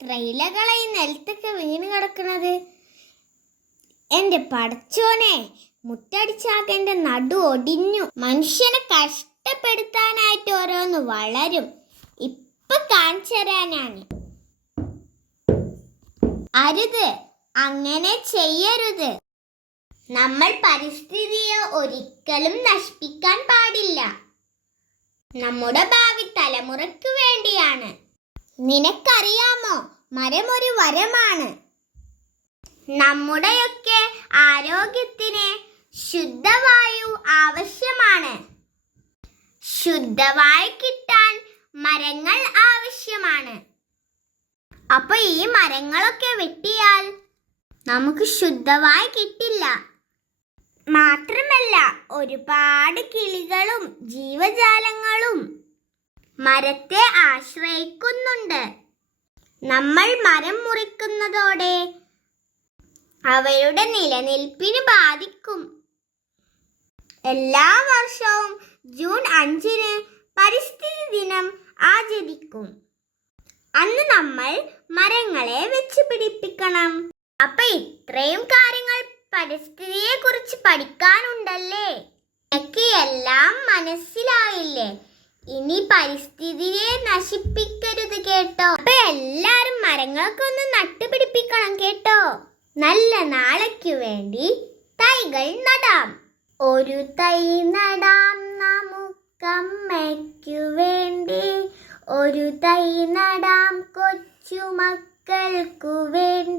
എത്ര ഇലകളായി നിലത്തൊക്കെ വീണ് കിടക്കുന്നത്. എന്റെ പടച്ചോനെ, മുറ്റടിച്ചാകെന്റെ നടു ഒടിഞ്ഞു. മനുഷ്യനെ കഷ്ടപ്പെടുത്താനായിട്ട് ഓരോന്ന് വളരും. ഇപ്പൊ കാണിച്ചു തരാനാണ്. അരുത്, അങ്ങനെ ചെയ്യരുത്. നമ്മൾ പരിസ്ഥിതിയെ ഒരിക്കലും നശിപ്പിക്കാൻ പാടില്ല. നമ്മുടെ ഭാവി തലമുറയ്ക്ക് വേണ്ടിയാണ്. നിനക്കറിയാമോ, മരം ഒരു വരമാണ്. നമ്മുടെയൊക്കെ ആരോഗ്യത്തിന് ശുദ്ധവായു ആവശ്യമാണ്. ശുദ്ധവായു കിട്ടാൻ മരങ്ങൾ ആവശ്യമാണ്. അപ്പൊ ഈ മരങ്ങളൊക്കെ വെട്ടിയാൽ നമുക്ക് ശുദ്ധവായു കിട്ടില്ല. മാത്രമല്ല, ഒരുപാട് കിളികളും ജീവജാലങ്ങളും മരത്തെ ആശ്രയിക്കുന്നുണ്ട്. നമ്മൾ മരം മുറിക്കുന്നതോടെ അവയുടെ നിലനിൽപ്പിന് ബാധിക്കും. എല്ലാ വർഷവും ജൂൺ 5-ന് പരിസ്ഥിതി ദിനം ആചരിക്കും. അന്ന് നമ്മൾ മരങ്ങളെ വെച്ച് പിടിപ്പിക്കണം. അപ്പൊ ഇത്രയും കാര്യങ്ങൾ പരിസ്ഥിതിയെ കുറിച്ച് പഠിക്കാനുണ്ടല്ലേ? എനിക്ക് എല്ലാം മനസ്സിലായില്ലേ? ഇനി പരിസ്ഥിതിയെ നശിപ്പിക്കരുത് കേട്ടോ. അപ്പൊ എല്ലാരും മരങ്ങളൊക്കെ ഒന്ന് നട്ടുപിടിപ്പിക്കണം കേട്ടോ. നല്ല നാളേക്കു വേണ്ടി തൈകൾ നടാം. ഒരു തൈ നടാം നമുക്കമ്മയ്ക്കു വേണ്ടി. ഒരു തൈ നടാം കൊച്ചുമക്കൾക്കു വേണ്ടി.